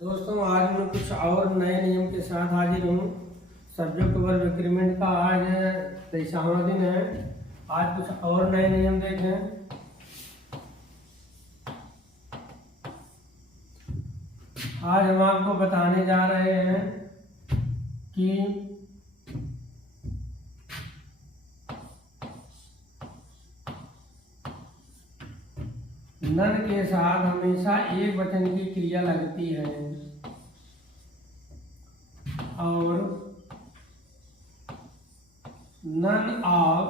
दोस्तों आज मैं कुछ और नए नियम के साथ हाजिर हूँ। सब्जेक्ट वर्ब एग्रीमेंट का आज 23वां दिन है। आज कुछ और नए नियम देखें। आज हम आपको बताने जा रहे हैं कि नन के साथ हमेशा एक वचन की क्रिया लगती है और नन ऑफ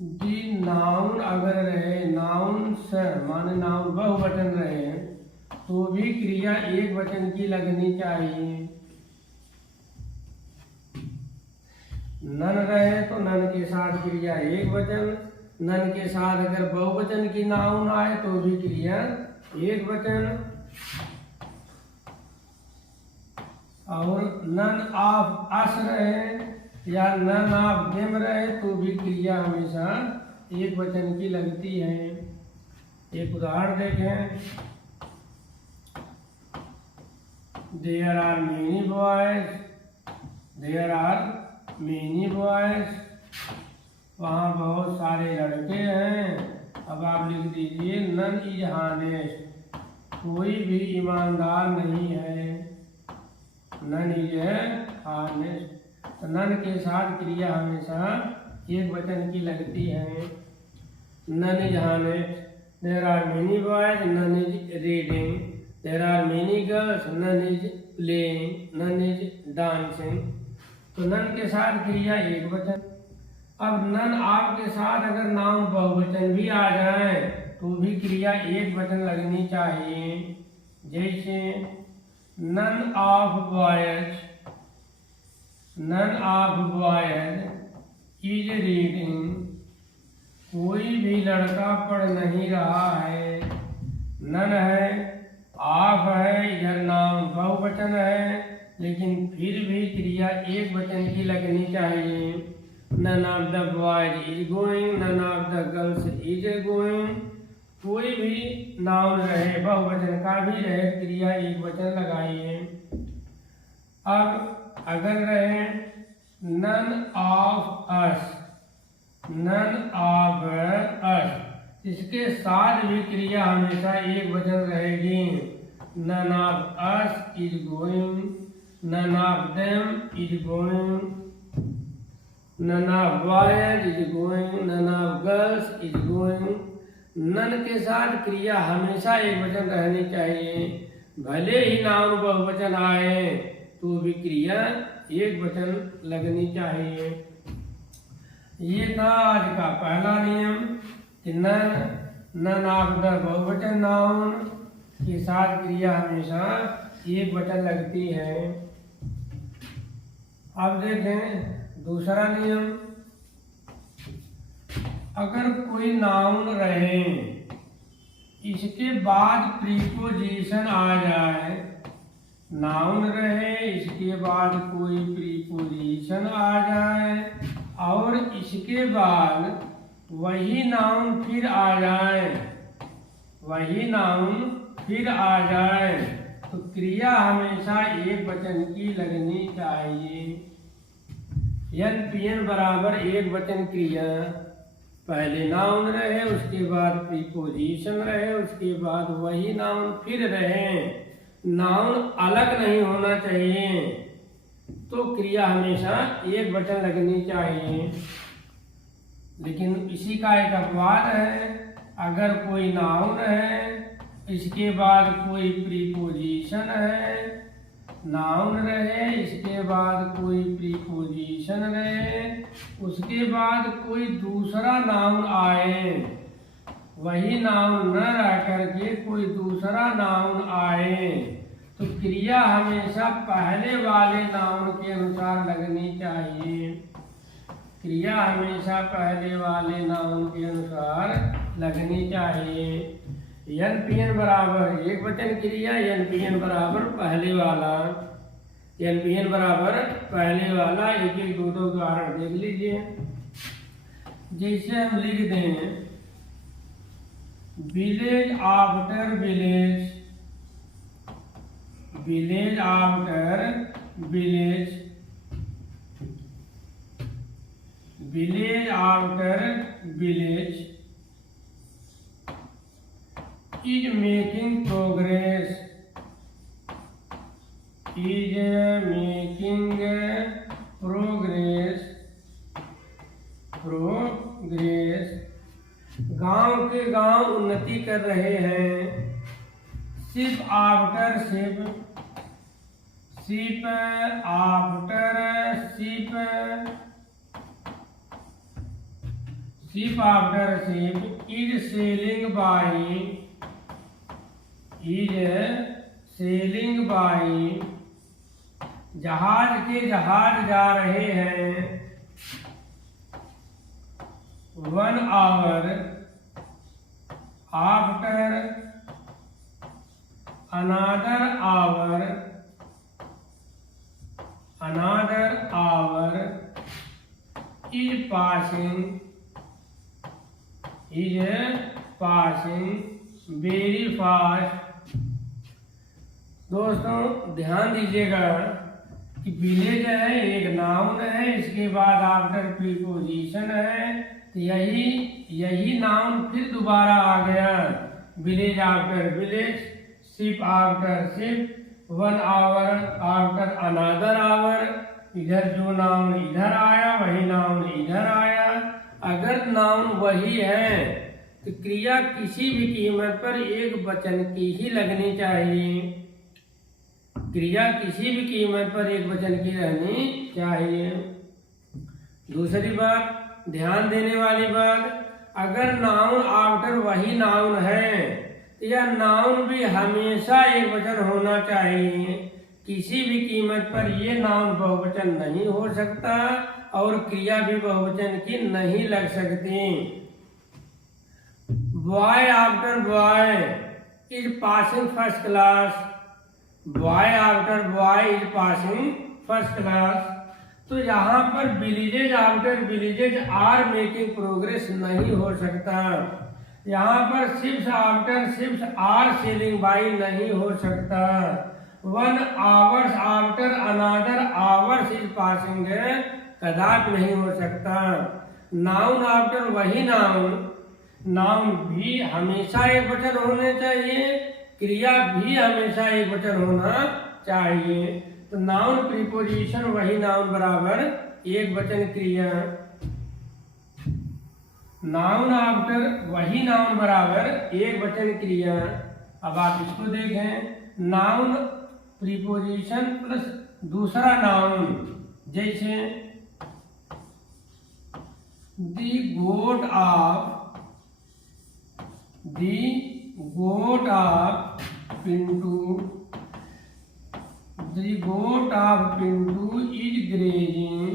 दी नाउन अगर रहे, नाउन सर माने नाउन बहुवचन रहे तो भी क्रिया एक वचन की लगनी चाहिए। नन रहे तो नन के साथ क्रिया एक वचन, नन के साथ अगर बहुवचन की नाउन आए तो भी क्रिया एक वचन, और नन ऑफ अस रहे या नन ऑफ देम रहे तो भी क्रिया हमेशा एक वचन की लगती है। एक उदाहरण देखें। There are many boys, there are many boys, वहाँ बहुत सारे लड़के हैं। अब आप लिख दीजिए नन इज हॉनेस्ट, कोई भी ईमानदार नहीं है। नन इज हॉनेस्ट, तो नन के साथ क्रिया हमेशा एक वचन की लगती है। None is honest, there are many boys, none is reading, there are many girls, none is playing, none is dancing. तो नन के साथ क्रिया एक वचन। अब नन ऑफ के साथ अगर नाउन बहुवचन भी आ जाए तो भी क्रिया एक वचन लगनी चाहिए। जैसे none of boys, none of boys is reading, कोई भी लड़का पढ़ नहीं रहा है। नन है, ऑफ है, इधर नाउन बहुवचन है, लेकिन फिर भी क्रिया एक वचन की लगनी चाहिए। None of the boys is going, none of the girls is going, कोई भी नाउन रहे, बहुवचन का भी रहे, क्रिया एक वचन लगाइए। अब अगर रहे none of us, none of us, इसके साथ भी क्रिया हमेशा एक वचन रहेगी। None of us is going, none of them is going, none of boys is going, none of girls is going. None के साथ क्रिया हमेशा एक वचन रहनी चाहिए। भले ही नाउन बहुवचन आए तो भी क्रिया एक वचन लगनी चाहिए। ये था आज का पहला नियम कि नन ऑफ द बहुवचन नाउन के साथ क्रिया हमेशा एक वचन लगती है। अब देखें दूसरा नियम। अगर कोई नाउन रहे, इसके बाद प्रीपोजिशन आ जाए, नाउन रहे इसके बाद कोई प्रीपोजिशन आ जाए और इसके बाद वही नाउन फिर आ जाए, वही नाउन फिर आ जाए तो क्रिया हमेशा एक वचन की लगनी चाहिए। NPN बराबर एक वचन क्रिया, पहले नाउन रहे, उसके बाद प्रीपोजिशन रहे, उसके बाद वही नाउन फिर रहे, नाउन अलग नहीं होना चाहिए, तो क्रिया हमेशा एक वचन लगनी चाहिए। लेकिन इसी का एक अपवाद है। अगर कोई नाउन है, इसके बाद कोई प्रीपोजिशन है, नाउन रहे, इसके बाद कोई प्रीपोजिशन रहे, उसके बाद कोई दूसरा नाउन आए, वही नाउन न रह करके कोई दूसरा नाउन आए, तो क्रिया हमेशा पहले वाले नाउन के अनुसार लगनी चाहिए। क्रिया हमेशा पहले वाले नाउन के अनुसार लगनी चाहिए। NPN बराबर एक वचन क्रिया, NPN बराबर पहले वाला, NPN बराबर पहले वाला। एक एक दो दो उदाहरण देख लीजिए। जैसे हम लिख दें village after village, village after village, village after village is making progress, is making progress, progress, गांव के गांव उन्नति कर रहे हैं। Ship after ship, ship after ship, ship after ship is selling by, is selling by, जहाज के जहाज जा रहे हैं। 1 hour after another hour, another hour is passing, is passing very fast। दोस्तों ध्यान दीजिएगा कि विलेज है एक नाउन है, इसके बाद आफ्टर प्रीपोजिशन है, तो यही नाउन फिर दोबारा आ गया। Village after village, ship after ship, 1 hour after another our, इधर जो नाउन इधर आया वही नाउन इधर आया। अगर नाउन वही है तो क्रिया किसी भी कीमत पर एक वचन की ही लगनी चाहिए, क्रिया किसी भी कीमत पर एक वचन की रहनी चाहिए। दूसरी बात, ध्यान देने वाली बात, अगर नाउन आफ्टर वही नाउन है तो यह नाउन भी हमेशा एक वचन होना चाहिए। किसी भी कीमत पर ये नाउन बहुवचन नहीं हो सकता और क्रिया भी बहुवचन की नहीं लग सकती। Boy after boy is passing first class, boy after boy is passing first class, तो यहाँ पर villages after villages are making progress नहीं हो सकता। यहाँ पर ships after ships are sailing by नहीं हो सकता। 1 hour after another hours is passing कदापि नहीं हो सकता। नाउन आफ्टर वही नाउन, नाउन भी हमेशा एक वचन होने चाहिए, क्रिया भी हमेशा एक वचन होना चाहिए। तो नाउन प्रीपोजिशन वही नाउन बराबर एक वचन क्रिया, नाउन आफ्टर वही नाउन बराबर एक वचन क्रिया। अब आप इसको देखें, नाउन प्रीपोजिशन प्लस दूसरा नाउन, जैसे the goat of, the goat of Pintu, the goat of Pintu is grazing,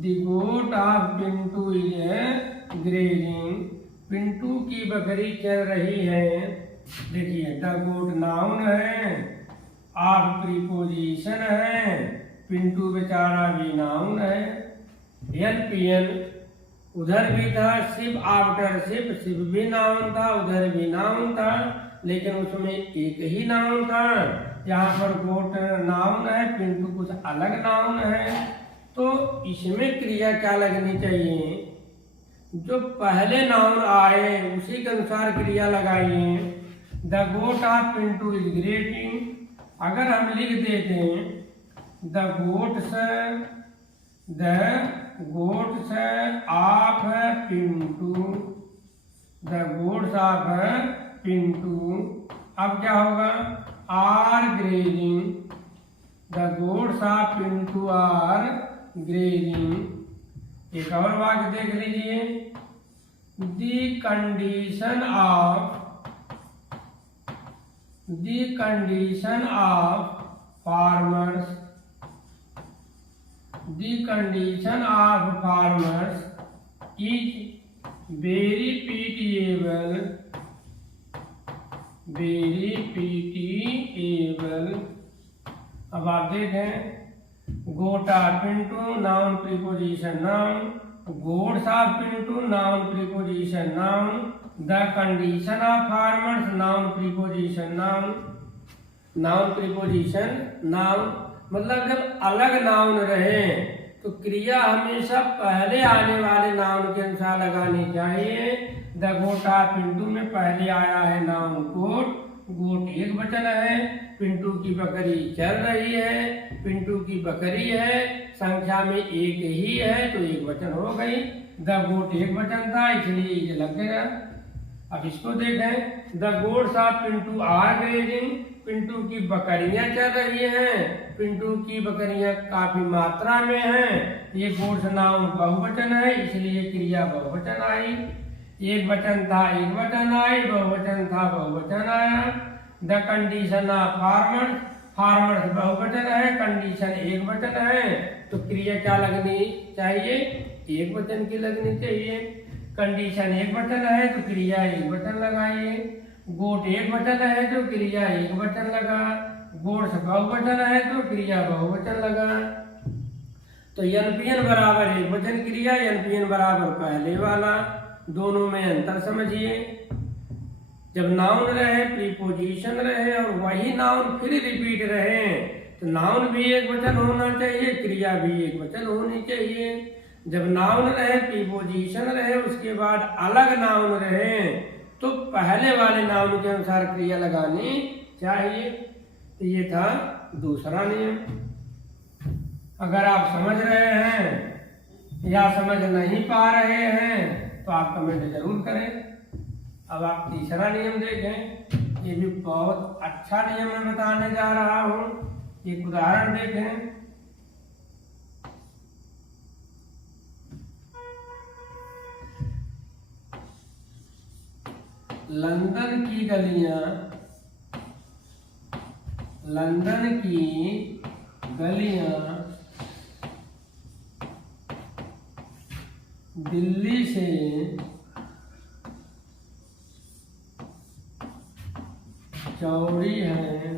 the goat of Pintu is grazing, Pintu की बकरी चल रही है। देखिए द गोट नाउन है, ऑफ प्रीपोजिशन है, पिंटू बेचारा भी नाउन है। एलपीएन उधर भी था, शिप आफ्टर शिप, शिप भी नाउन था, उधर भी नाउन था, लेकिन उसमें एक ही नाउन था। यहाँ पर गोट नाउन है, पिंटू कुछ अलग नाउन है, तो इसमें क्रिया क्या लगनी चाहिए? जो पहले नाउन आए उसी के अनुसार क्रिया लगाइए। The goat of Pintu is grazing, अगर हम लिख देते हैं the goats of Pintu, the goats of Pintu, अब क्या होगा? Are grazing, the goats of Pintu are grazing. एक और वाक्य देख लीजिए, the condition of farmers, the condition of farmers is very pitiable, very pitiable। अब आप देखें, goat of Pintu noun preposition noun, goats of Pintu noun preposition noun, the condition of farmers noun preposition noun. Noun preposition, noun मतलब जब अलग noun रहे तो क्रिया हमेशा पहले आने वाले नाउन के अनुसार लगानी चाहिए। द गोट ऑफ पिंटू में पहले आया है नाउन गोट, गोट एक वचन है। पिंटू की बकरी चल रही है, पिंटू की बकरी है, संख्या में एक ही है तो एक वचन हो गई। द गोट एक वचन था इसलिए ये लग गया। अब इसको देखें, the goats of Pintu are grazing, Pintu की बकरियां चल रही हैं, पिंटू की बकरियां काफी मात्रा में हैं। ये गोट्स नाउन बहुवचन है इसलिए क्रिया बहुवचन आई। एक वचन था एक वचन आई, बहुवचन था बहुवचन आया। The condition of farmers, farmers बहुवचन है, कंडीशन एक वचन है तो क्रिया क्या लगनी चाहिए, एक वचन की लगनी चाहिए। कंडीशन एक वचन है तो क्रिया एक वचन लगाइए। गोट एक वचन है तो क्रिया एक वचन लगा, गोट्स बहुवचन है तो क्रिया बहुवचन लगा। तो एनपीएन बराबर एक वचन क्रिया, एनपीएन बराबर पहले वाला, दोनों में अंतर समझिए। जब नाउन रहे, प्रीपोजिशन रहे और वही नाउन फिर रिपीट रहे तो नाउन भी एक वचन होना चाहिए, क्रिया भी एक वचन होनी चाहिए। जब नाउन रहे, प्रीपोजिशन रहे, उसके बाद अलग नाउन रहे तो पहले वाले नाउन के अनुसार क्रिया लगानी चाहिए। तो ये था दूसरा नियम। अगर आप समझ रहे हैं या समझ नहीं पा रहे हैं तो आप कमेंट जरूर करें। अब आप तीसरा नियम देखें, ये भी बहुत अच्छा नियम मैं बताने जा रहा हूं। एक उदाहरण देखें, लंदन की गलियां, लंदन की गलियां दिल्ली से चौड़ी है,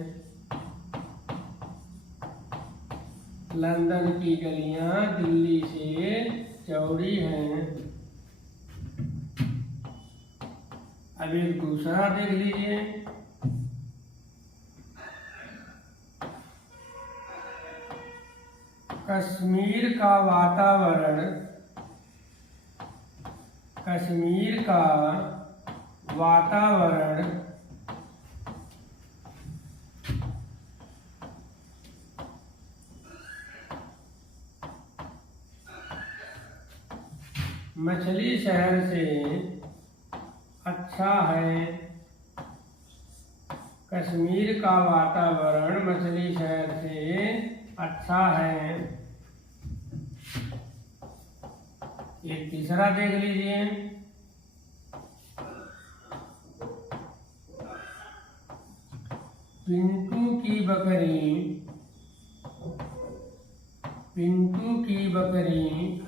लंदन की गलियां दिल्ली से चौड़ी हैं। अब एक दूसरा देख लीजिए, कश्मीर का वातावरण, कश्मीर का वातावरण मछली शहर से अच्छा है। कश्मीर का वातावरण मछली शहर से अच्छा है। एक तीसरा देख लीजिए, पिंटू की बकरी, पिंटू की बकरी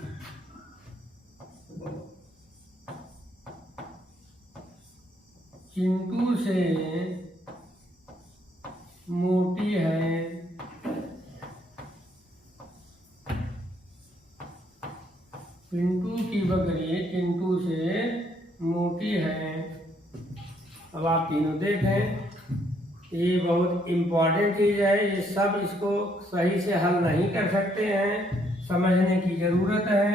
चिंटू से मोटी है। पिंटू की बकरी चिंटू से मोटी है। अब आप तीनों देखें, ये बहुत इम्पोर्टेंट चीज है। ये सब इसको सही से हल नहीं कर सकते हैं, समझने की जरूरत है।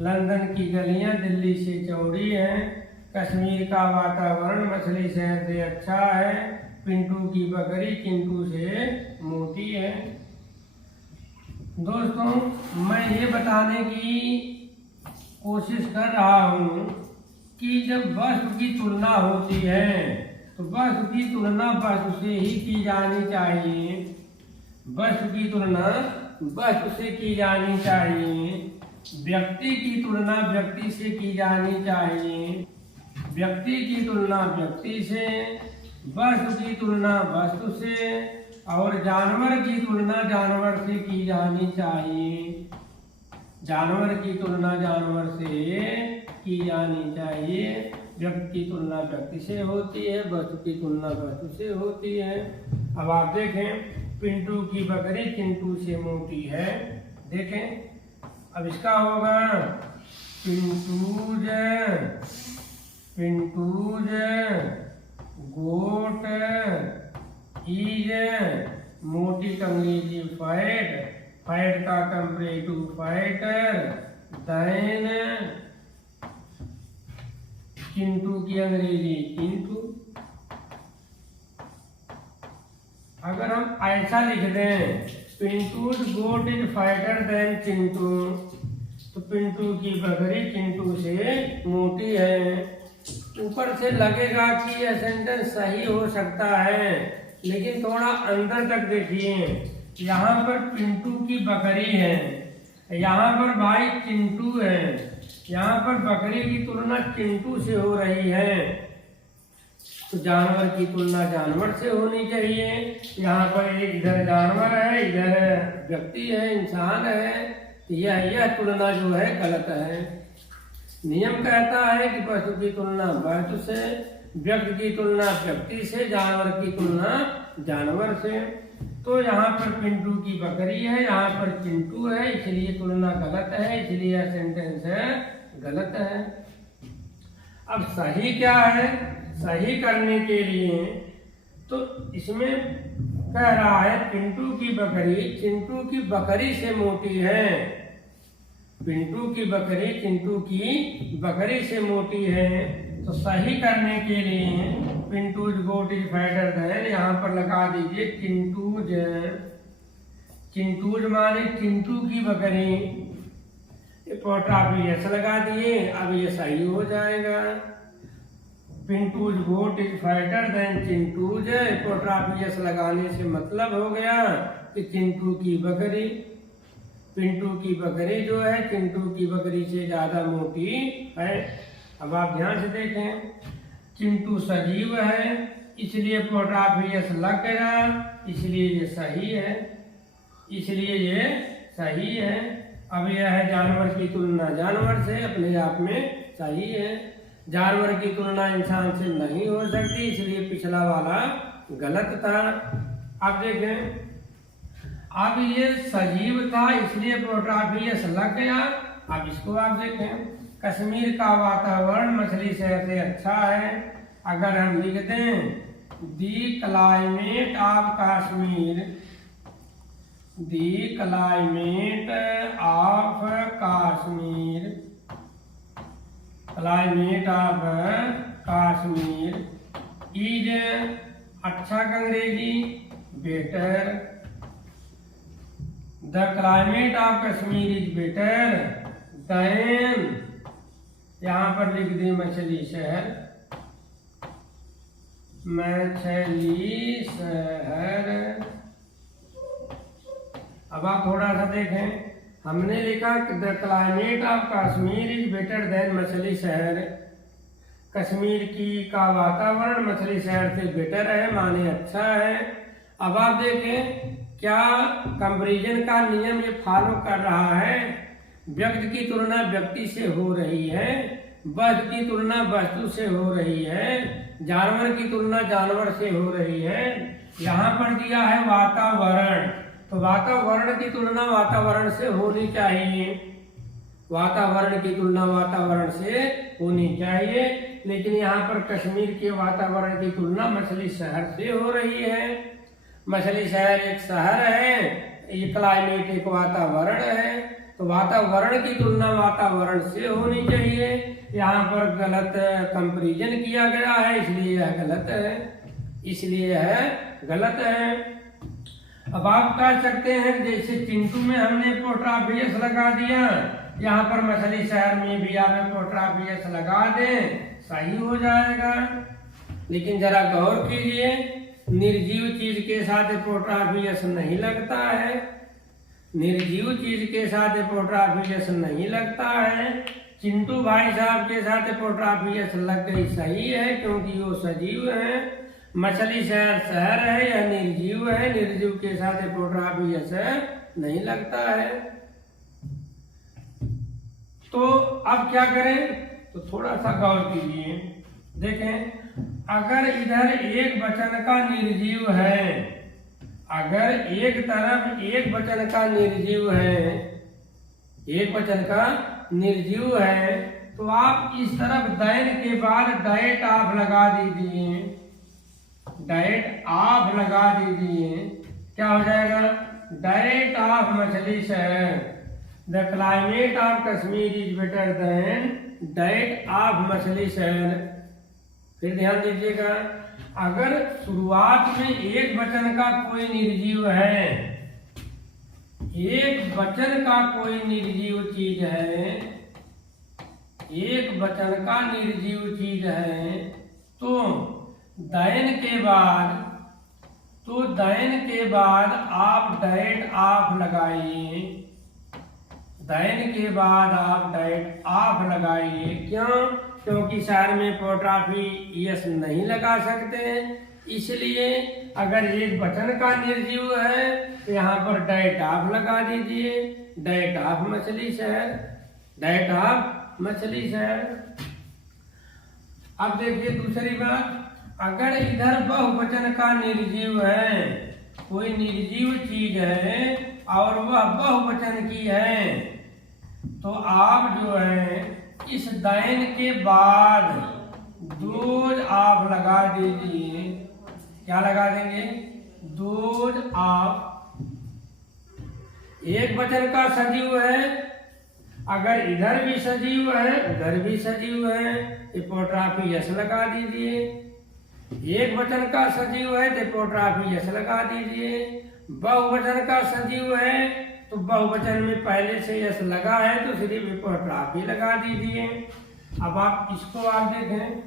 लंदन की गलियां दिल्ली से चौड़ी हैं, कश्मीर का वातावरण मछली शहर से अच्छा है, पिंटू की बकरी चिंटू से मोटी है। दोस्तों, मैं ये बताने की कोशिश कर रहा हूँ कि जब वस्तु की तुलना होती है तो वस्तु की तुलना वस्तु से ही की जानी चाहिए। वस्तु की तुलना वस्तु से की जानी चाहिए। व्यक्ति की तुलना व्यक्ति से की जानी चाहिए। व्यक्ति की तुलना व्यक्ति से, वस्तु की तुलना वस्तु से और जानवर की तुलना जानवर से की जानी चाहिए। जानवर की तुलना जानवर से की जानी चाहिए। व्यक्ति की तुलना व्यक्ति से होती है, वस्तु की तुलना वस्तु से होती है। अब आप देखें, पिंटू की बकरी चिंटू से मोटी है। देखें, अब इसका होगा पिंटूज गोट इज मोटी का अंग्रेजी फाइट, फाइट का कंपैरेटिव फाइटर, देन चिंटू की अंग्रेजी चिंटू। अगर हम ऐसा लिख दें पिंटूज गोट इज फाइटर देन चिंटू, तो पिंटू की बकरी चिंटू से मोटी है। ऊपर से लगेगा कि यह सेंटेंस सही हो सकता है, लेकिन थोड़ा अंदर तक देखिए। यहाँ पर पिंटू की बकरी है, यहाँ पर भाई चिंटू है, यहाँ पर बकरी की तुलना चिंटू से हो रही है, तो जानवर की तुलना जानवर से होनी चाहिए। यहाँ पर एक इधर जानवर है, इधर व्यक्ति है, इंसान है, तो यह तुलना जो है गलत है। नियम कहता है कि पशु की तुलना वस्तु से, व्यक्ति की तुलना व्यक्ति से, जानवर की तुलना जानवर से। तो यहाँ पर पिंटू की बकरी है, यहाँ पर चिंटू है, इसलिए तुलना गलत है, इसलिए यह सेंटेंस गलत है। अब सही क्या है? सही करने के लिए तो इसमें कह रहा है पिंटू की बकरी चिंटू की बकरी से मोटी है, पिंटू की बकरी चिंटू की बकरी से मोटी है। तो सही करने के लिए पिंटूज गोट इज फाइटर देन यहाँ पर लगा दीजिए चिंटूज, चिंटूज माने चिंटू की बकरी, पोट्राफी यस लगा दिए, अब ये सही हो जाएगा। पिंटूज गोट इज फाइटर देन चिंटूज, पोट्राफी यस लगाने से मतलब हो गया कि चिंटू की बकरी, पिंटू की बकरी जो है चिंटू की बकरी से ज्यादा मोटी है। अब आप ध्यान से देखें, चिंटू सजीव है, इसलिए पोट्राफी यस लग गया, इसलिए ये सही है, इसलिए ये सही है। अब यह है जानवर की तुलना जानवर से, अपने आप में सही है। जानवर की तुलना इंसान से नहीं हो सकती, इसलिए पिछला वाला गलत था। अब देखें, अब ये सजीव था इसलिए पोट्राफी यस लग गया। अब इसको आप देखें, कश्मीर का वातावरण मछली शहर से अच्छा है। अगर हम लिख दें the climate of Kashmir, the climate of Kashmir, climate of Kashmir is अच्छा का अंग्रेजी better, the climate of Kashmir is better than, यहाँ पर लिख दी मछली शहर, मछली शहर। अब आप थोड़ा सा देखें, हमने लिखा the climate of Kashmir is better than मछली शहर, कश्मीर की का वातावरण मछली शहर से बेटर है माने अच्छा है। अब आप देखें क्या कंपैरिजन का नियम ये फॉलो कर रहा है, व्यक्ति की तुलना व्यक्ति से हो रही है, वस्तु की तुलना वस्तु से हो रही है, जानवर की तुलना जानवर से हो रही है। यहाँ पर दिया है वातावरण, तो वातावरण की तुलना वातावरण से होनी चाहिए, वातावरण की तुलना वातावरण से होनी चाहिए, लेकिन यहाँ पर कश्मीर के वातावरण की तुलना मछली शहर से हो रही है। मछली शहर एक शहर है, ये क्लाइमेट एक वातावरण है, तो वातावरण की तुलना वातावरण से होनी चाहिए। यहाँ पर गलत कंपैरिजन किया गया है, इसलिए यह गलत है, इसलिए यह गलत है। अब आप कह सकते हैं जैसे चिंटू में हमने पोट्राफी यस लगा दिया, यहाँ पर मछली शहर में भी आप पोट्राफी यस लगा दें, सही हो जाएगा। लेकिन जरा गौर कीजिए, निर्जीव चीज के साथ पोट्राफी यस नहीं लगता है, निर्जीव चीज के साथ पोट्राफी यस नहीं लगता है। चिंटू भाई साहब के साथ पोट्राफी यस लग गई, सही है क्योंकि वो सजीव है। मछली शहर शहर है या निर्जीव है, निर्जीव के साथ पोट्राफी यस नहीं लगता है। तो अब क्या करें, तो थोड़ा सा गौर कीजिए, देखें अगर इधर एक वचन का निर्जीव है, अगर एक तरफ एक वचन का निर्जीव है, एक वचन का निर्जीव है, तो आप इस तरफ दैन के बाद डायट आप लगा दीजिए, डाइट ऑफ लगा दीजिए, क्या हो जाएगा? डाइट ऑफ मछली शहर। The climate of Kashmir is better than diet of मछली शहर। फिर ध्यान दीजिएगा, अगर शुरुआत में एक वचन का कोई निर्जीव है, एक वचन का कोई निर्जीव चीज है, एक वचन का निर्जीव चीज है, तो दायन के बाद आप डाइट ऑफ लगाइए। दायन के बाद आप डाइट ऑफ लगाइए। क्यों? क्योंकि शहर में पोट्राफी यस नहीं लगा सकते, इसलिए अगर एक वचन का निर्जीव है तो यहाँ पर डाइट ऑफ लगा दीजिए। डाइट ऑफ मछली शहर, डाइट ऑफ मछली शहर। अब देखिए दूसरी बात, अगर इधर बहुवचन का निर्जीव है, कोई निर्जीव चीज है और वह बहुवचन की है, तो आप जो है इस दायन के बाद दोज आप लगा दीजिए। क्या लगा देंगे? दोज आप। एक वचन का सजीव है, अगर इधर भी सजीव है उधर भी सजीव है, एपोट्राफी यस लगा दीजिए। एक वचन का सजीव है तो एपोट्राफी यस लगा दीजिए। बहुवचन का सजीव है तो बहुवचन में पहले से यस लगा है तो सिर्फ एपोट्राफी लगा दीजिए। अब आप इसको आप देखें,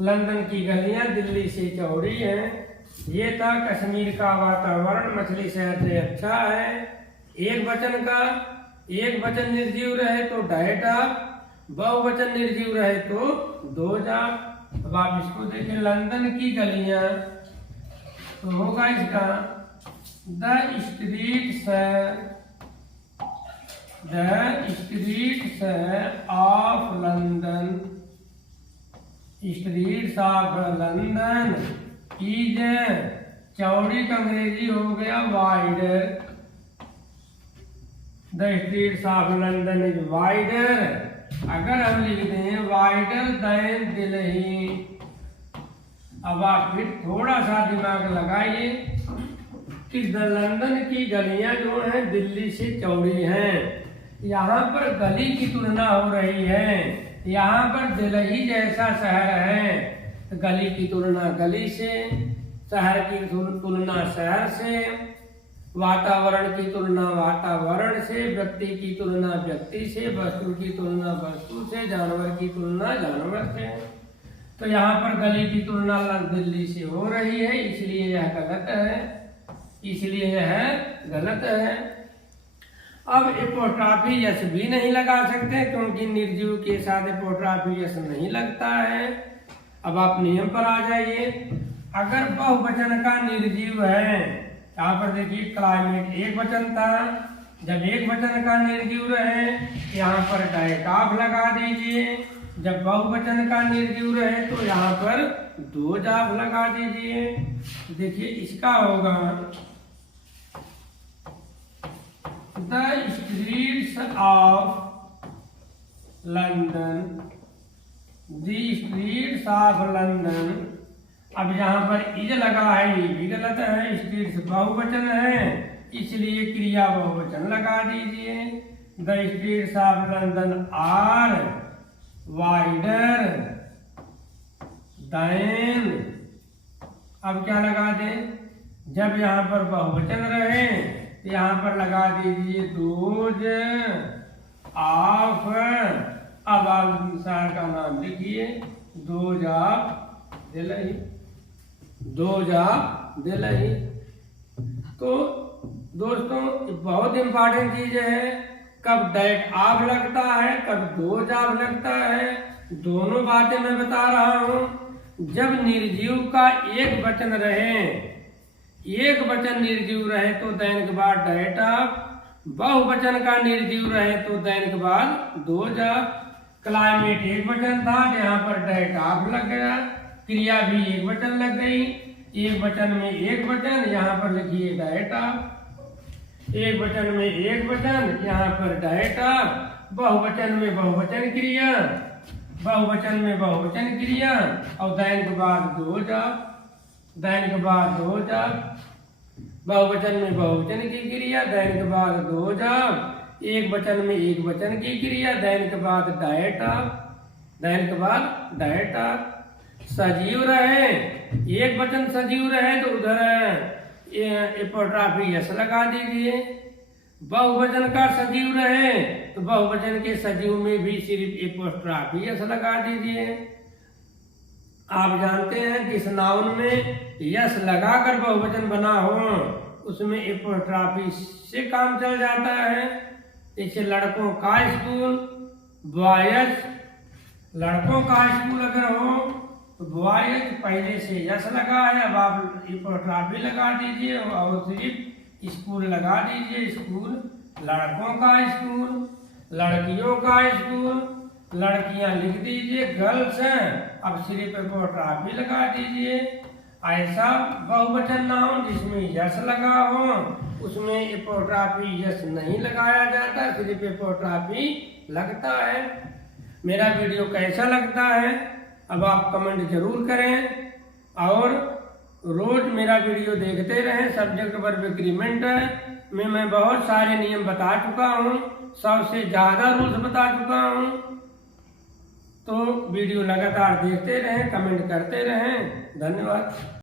लंदन की गलियां दिल्ली से चौड़ी हैं। ये था कश्मीर का वातावरण मछली शहर से अच्छा है। एक वचन निर्जीव रहे तो डाइट ऑफ, बहुवचन निर्जीव रहे तो दोज ऑफ। अब आप इसको देखें, लंदन की गलियां, तो होगा इसका the streets of London. Streets of London is, चौड़ी का अंग्रेजी हो गया wider. The streets of London is wider. अगर हम लिख दें वाइडर देन दिल्ली, अब आप फिर थोड़ा सा दिमाग लगाइए कि लंदन की गलियां जो हैं दिल्ली से चौड़ी हैं। यहाँ पर गली की तुलना हो रही है, यहाँ पर दिल्ली जैसा शहर है तो गली की तुलना गली से, शहर की तुलना शहर से, वातावरण की तुलना वातावरण से, व्यक्ति की तुलना व्यक्ति से, वस्तु की तुलना वस्तु से, जानवर की तुलना जानवर से। तो यहाँ पर गली की तुलना दिल्ली से हो रही है, इसलिए यह गलत है, इसलिए यह गलत है। अब एपोट्राफी यस भी नहीं लगा सकते क्योंकि निर्जीव के साथ एपोट्राफी यस नहीं लगता है। अब आप नियम पर आ जाइए। अगर बहुवचन का निर्जीव है, यहाँ पर देखिए क्लाइमेट एक वचन था, जब एक वचन का निर्जीव रहे यहाँ पर डाइट ऑफ लगा दीजिए। जब बहुवचन का निर्जीव रहे तो यहाँ पर दोज ऑफ लगा दीजिए। देखिए इसका होगा the streets of London, the streets of London. अब यहाँ पर इज लगा है, ये भी गलत है, स्ट्रीट्स बहुवचन है इसलिए क्रिया बहुवचन लगा दीजिए। The streets of London are wider than. अब क्या लगा दें? जब यहाँ पर बहुवचन रहे यहाँ पर लगा दीजिए दोज ऑफ। अब आप शहर का नाम लिखिए, those of Delhi, those of Delhi. तो दोस्तों बहुत इंपॉर्टेंट चीज है, कब डाइट ऑफ लगता है कब दोज ऑफ लगता है, दोनों बातें मैं बता रहा हूं। जब निर्जीव का एक वचन रहे, एक वचन निर्जीव रहे तो दैन के बाद डाइट ऑफ, बहुवचन का निर्जीव रहे तो दैन के बाद दोज ऑफ। क्लाइमेट एक वचन था, यहाँ पर डाइट ऑफ लग गया, क्रिया भी एक वचन लग गई। एक वचन में एक वचन, यहाँ पर लिखिए डाइट ऑफ। एक वचन में एक वचन, यहाँ पर डाइट ऑफ। बहुवचन में बहुवचन क्रिया, बहुवचन में बहुवचन क्रिया और दैन के बाद दो जाप, दैन के बाद दो जाप, बहुवचन में बहुवचन की क्रिया, दैन के बाद दो जाप, एक वचन में एक वचन की क्रिया, दैन के बाद डायट आप, दैन के बाद डायट आप। सजीव रहे, एक वचन सजीव रहे तो उधर एपोस्ट्रॉफी यस लगा दीजिए। बहुवचन का सजीव रहे तो बहुवचन के सजीव में भी सिर्फ एपोस्ट्रॉफी यस लगा दीजिए। आप जानते हैं कि इस नाउन में यस लगाकर बहुवचन बना हो उसमें एपोस्ट्रॉफी से काम चल जाता है। जैसे लड़कों का स्कूल, बॉयज, लड़कों का स्कूल अगर हो तो बॉयज पहले से यस लगा है, अब आप एपोस्ट्रॉफी लगा दीजिए और सिर्फ स्कूल लगा दीजिए। स्कूल, लड़कों का स्कूल, लड़कियों का स्कूल, लड़कियां लिख दीजिए, गर्ल्स हैं, अब सिर्फ एपोस्ट्रॉफी लगा दीजिए। ऐसा बहुवचन नाउन जिसमें यस लगा हो उसमें एपोस्ट्रॉफी यस नहीं लगाया जाता, सिर्फ एपोस्ट्रॉफी लगता है। मेरा वीडियो कैसा लगता है अब आप कमेंट जरूर करें और रोज मेरा वीडियो देखते रहें। सब्जेक्ट वर्ब एग्रीमेंट में मैं बहुत सारे नियम बता चुका हूँ, 100 से ज़्यादा रूल्स बता चुका हूँ। तो वीडियो लगातार देखते रहें, कमेंट करते रहें। धन्यवाद।